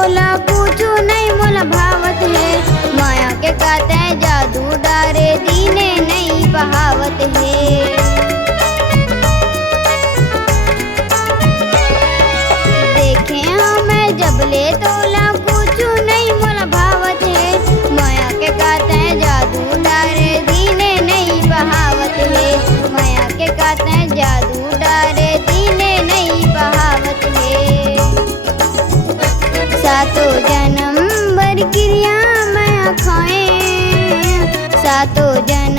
तोला पूछू नहीं मोला भावत है। माया के काते जादू डारे दीने नहीं बहावत है। देखे मैं जबले तोला पूछू नहीं मोला भावत है। माया के काते जादू डारे दीने नहीं बहावत है। माया के काते जादू डारे दीने नहीं बहावत है। सातो जन्म बर क्रिया मैं खाए, सातो जन्म